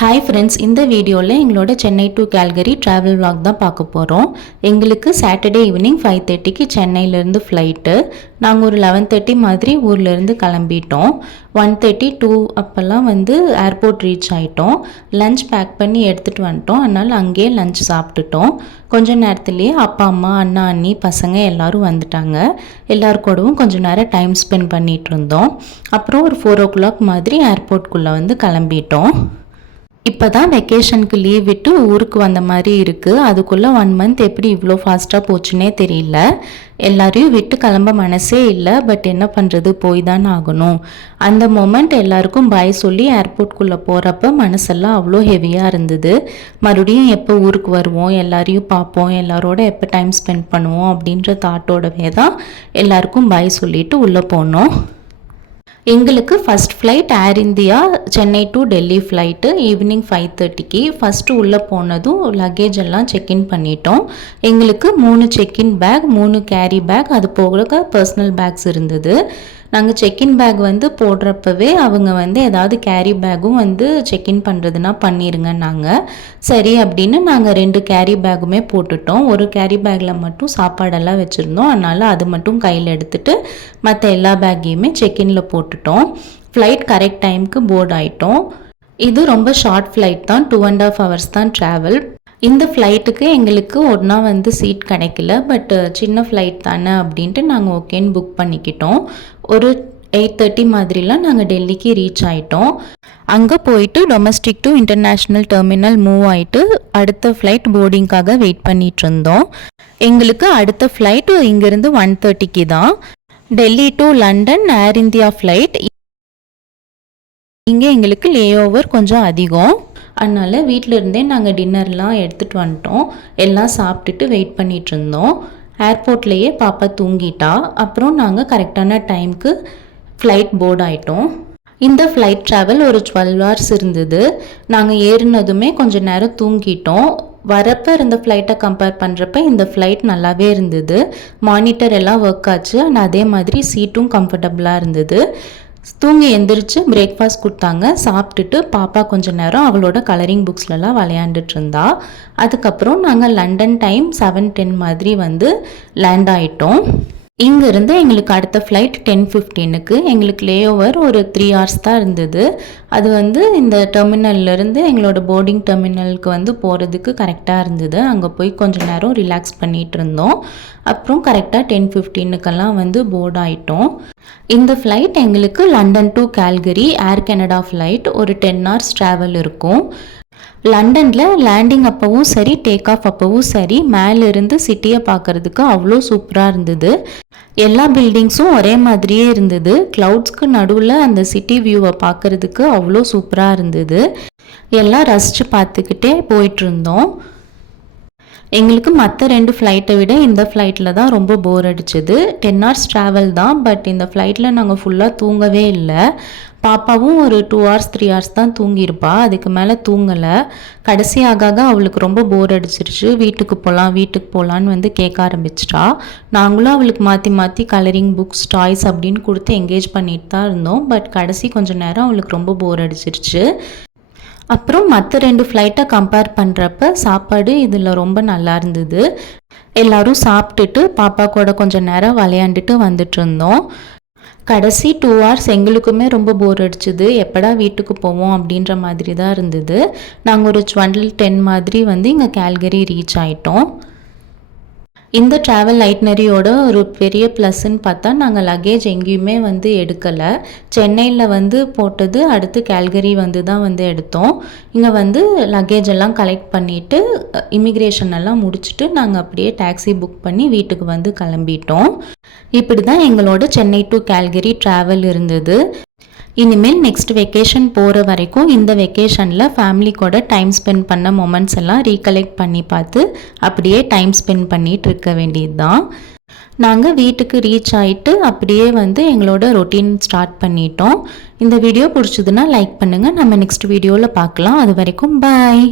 Hi friends, இந்த வீடியோவில் எங்களோட Chennai to Calgary travel vlog தான் பார்க்க போகிறோம். எங்களுக்கு சாட்டர்டே ஈவினிங் 5:30க்கு சென்னையிலேருந்து ஃப்ளைட்டு. நாங்கள் ஒரு 11:30 மாதிரி ஊர்லேருந்து கிளம்பிட்டோம். 1:30 2 அப்போல்லாம் ஏர்போர்ட் ரீச் ஆகிட்டோம். லஞ்ச் பேக் பண்ணி எடுத்துகிட்டு வந்துட்டோம். அதனால் அங்கேயே லஞ்ச் சாப்பிட்டுட்டோம். கொஞ்ச நேரத்துலேயே அப்பா அம்மா அண்ணா அண்ணி பசங்க எல்லோரும் வந்துட்டாங்க. எல்லாருக்கூடவும் கொஞ்சம் நேரம் டைம் ஸ்பெண்ட் பண்ணிகிட்டு இருந்தோம். அப்புறம் ஒரு 4 o'clock மாதிரி ஏர்போர்ட்குள்ளே கிளம்பிட்டோம். இப்போ தான் வெக்கேஷனுக்கு லீவ் விட்டு ஊருக்கு வந்த மாதிரி இருக்குது. அதுக்குள்ளே 1 month எப்படி இவ்வளோ ஃபாஸ்ட்டாக போச்சுன்னே தெரியல. எல்லாரையும் விட்டு கிளம்ப மனசே இல்லை. பட் என்ன பண்ணுறது, போய் தானே ஆகணும். அந்த மொமெண்ட் எல்லாருக்கும் பாய் சொல்லி ஏர்போர்ட்குள்ளே போகிறப்ப மனசெல்லாம் அவ்வளோ ஹெவியாக இருந்தது. மறுபடியும் எப்போ ஊருக்கு வருவோம், எல்லாரையும் பார்ப்போம், எல்லாரோட எப்போ டைம் ஸ்பெண்ட் பண்ணுவோம் அப்படின்ற தாட்டோடவே தான் எல்லாருக்கும் பாய் சொல்லிட்டு உள்ளே போனோம். எங்களுக்கு first flight Air India Chennai to Delhi flight evening 5:30க்கு. ஃபஸ்ட்டு உள்ளே போனதும் லக்கேஜ் எல்லாம் செக்இன் பண்ணிட்டோம். எங்களுக்கு 3 செக்இன் பேக், 3 கேரி பேக், அது போக பர்சனல் பேக்ஸ் இருந்தது. நாங்கள் செக்இன் பேக் போடுறப்பவே அவங்க ஏதாவது கேரி பேக்கும் செக்இன் பண்ணுறதுனா பண்ணிடுங்கன்னாங்க. சரி அப்படின்னு நாங்கள் 2 கேரி பேக்குமே போட்டுட்டோம். ஒரு கேரி பேக்கில் மட்டும் சாப்பாடெல்லாம் வச்சுருந்தோம். அதனால் அது மட்டும் கையில் எடுத்துகிட்டு மற்ற எல்லா பேக்கையுமே செக்இனில் போட்டுட்டோம். ஃப்ளைட் கரெக்ட் டைமுக்கு போர்ட் ஆகிட்டோம். இது ரொம்ப ஷார்ட் ஃப்ளைட் தான், 2.5 hours தான் ட்ராவல். இந்த ஃப்ளைட்டுக்கு எங்களுக்கு ஒன்றா சீட் கிடைக்கல. பட் சின்ன ஃப்ளைட் தானே அப்படின்ட்டு நாங்கள் ஓகேன்னு புக் பண்ணிக்கிட்டோம். ஒரு 8:30 மாதிரிலாம் நாங்கள் டெல்லிக்கு ரீச் ஆகிட்டோம். அங்கே போயிட்டு domestic to international terminal move ஆகிட்டு அடுத்த ஃப்ளைட் போர்டிங்காக வெயிட் பண்ணிகிட்டு இருந்தோம். எங்களுக்கு அடுத்த ஃப்ளைட்டு இங்கேருந்து 1:30க்கு தான். Delhi to London air India flight. இங்கே எங்களுக்கு லே ஓவர் கொஞ்சம் அதிகம். அதனால் வீட்டிலருந்தே நாங்கள் டின்னர்லாம் எடுத்துகிட்டு வந்துட்டோம். எல்லாம் சாப்பிட்டுட்டு வெயிட் பண்ணிகிட்டு இருந்தோம். ஏர்போர்ட்லேயே பாப்பா தூங்கிட்டா. அப்புறம் நாங்கள் கரெக்டான டைமுக்கு ஃப்ளைட் போர்ட் ஆகிட்டோம். இந்த ஃப்ளைட் ட்ராவல் ஒரு 12 hours இருந்தது. நாங்கள் ஏறினதுமே கொஞ்சம் நேரம் தூங்கிட்டோம். வரப்போ இருந்த ஃப்ளைட்டை கம்பேர் பண்ணுறப்ப இந்த ஃப்ளைட் நல்லாவே இருந்தது. மானிட்டர் எல்லாம் ஒர்க் ஆச்சு. அண்ட் அதே மாதிரி சீட்டும் கம்ஃபர்டபுளாக இருந்தது. தூங்கி எந்திரிச்சு பிரேக்ஃபாஸ்ட் கொடுத்தாங்க. சாப்பிட்டுட்டு பாப்பா கொஞ்சம் நேரம் அவளோட கலரிங் புக்ஸ்லலாம் விளையாண்டுட்டு இருந்தா. அதுக்கப்புறம் நாங்கள் லண்டன் டைம் 7:10 மாதிரி லேண்ட் ஆகிட்டோம். இங்கேருந்து எங்களுக்கு அடுத்த ஃப்ளைட் 10:15க்கு. எங்களுக்கு லே ஓவர் ஒரு 3 hours தான் இருந்தது. அது இந்த டெர்மினல்லேருந்து எங்களோட போர்டிங் டெர்மினலுக்கு போகிறதுக்கு கரெக்டாக இருந்தது. அங்கே போய் கொஞ்சம் நேரம் ரிலாக்ஸ் பண்ணிகிட்டு இருந்தோம். அப்புறம் கரெக்டாக 10:15க்கெல்லாம் போர்ட் ஆகிட்டோம். இந்த ஃப்ளைட் எங்களுக்கு London to Calgary air Canada flight. ஒரு 10 hours ட்ராவல் இருக்கும். லண்டனில் லேண்டிங் அப்போவும் சரி, டேக் ஆஃப் அப்போவும் சரி, மேலேருந்து சிட்டியை பார்க்குறதுக்கு அவ்வளோ சூப்பராக இருந்தது. எல்லா பில்டிங்ஸும் ஒரே மாதிரியே இருந்தது. க்ளவுட்ஸ்க்கு நடுவில் அந்த சிட்டி வியூவை பார்க்குறதுக்கு அவ்வளோ சூப்பராக இருந்தது. எல்லாம் ரசித்து பார்த்துக்கிட்டே போயிட்டுருந்தோம். எங்களுக்கு மற்ற 2 ஃப்ளைட்டை விட இந்த ஃப்ளைட்டில் தான் ரொம்ப போர் அடிச்சது. 10 hours ட்ராவல் தான். பட் இந்த ஃப்ளைட்டில் நாங்கள் ஃபுல்லாக தூங்கவே இல்லை. பாப்பாவும் ஒரு 2 hours 3 hours தான் தூங்கியிருப்பா. அதுக்கு மேலே தூங்கலை. கடைசியாக அவளுக்கு ரொம்ப போர் அடிச்சிருச்சு. வீட்டுக்கு போகலான்னு கேட்க ஆரம்பிச்சிட்டா. நாங்களும் அவளுக்கு மாற்றி மாற்றி கலரிங் புக்ஸ், டாய்ஸ் அப்படின்னு கொடுத்து என்கேஜ் பண்ணிட்டு தான் இருந்தோம். பட் கடைசி கொஞ்சம் நேரம் அவளுக்கு ரொம்ப போர் அடிச்சிருச்சு. அப்புறம் மற்ற 2 ஃப்ளைட்டை கம்பேர் பண்ணுறப்ப சாப்பாடு இதில் ரொம்ப நல்லா இருந்தது. எல்லோரும் சாப்பிட்டுட்டு பாப்பா கூட கொஞ்சம் நேரம் விளையாண்டுட்டு வந்துட்டு இருந்தோம். கடைசி 2 hours எங்களுக்குமே ரொம்ப போர் அடிச்சுது. எப்படா வீட்டுக்கு போவோம் அப்படின்ற மாதிரி தான் இருந்தது. நாங்கள் ஒரு 12:10 மாதிரி இங்கே கேல்கரி ரீச் ஆகிட்டோம். இந்த ட்ராவல் ஐட்னரியோட ஒரு பெரிய ப்ளஸ்ன்னு பார்த்தா நாங்கள் லக்கேஜ் எங்கேயுமே எடுக்கலை. சென்னையில் போட்டது அடுத்து கேல்கரி தான் எடுத்தோம். இங்கே லக்கேஜ் எல்லாம் கலெக்ட் பண்ணிவிட்டு இமிக்ரேஷன் எல்லாம் முடிச்சுட்டு நாங்கள் அப்படியே டாக்ஸி புக் பண்ணி வீட்டுக்கு கிளம்பிட்டோம். இப்படி தான் எங்களோட சென்னை டு கேல்கரி ட்ராவல் இருந்தது. இனிமேல் நெக்ஸ்ட் வெக்கேஷன் போகிற வரைக்கும் இந்த வெக்கேஷனில் ஃபேமிலி கூட டைம் ஸ்பெண்ட் பண்ண மொமெண்ட்ஸ் எல்லாம் ரீகலெக்ட் பண்ணி பார்த்து அப்படியே டைம் ஸ்பெண்ட் பண்ணிகிட்டு இருக்க வேண்டியது தான். நாங்கள் வீட்டுக்கு ரீச் ஆகிட்டு அப்படியே எங்களோட ரொட்டீன் ஸ்டார்ட் பண்ணிட்டோம். இந்த வீடியோ பிடிச்சதுன்னா லைக் பண்ணுங்கள். நம்ம நெக்ஸ்ட் வீடியோவில் பார்க்கலாம். அது வரைக்கும் பாய்.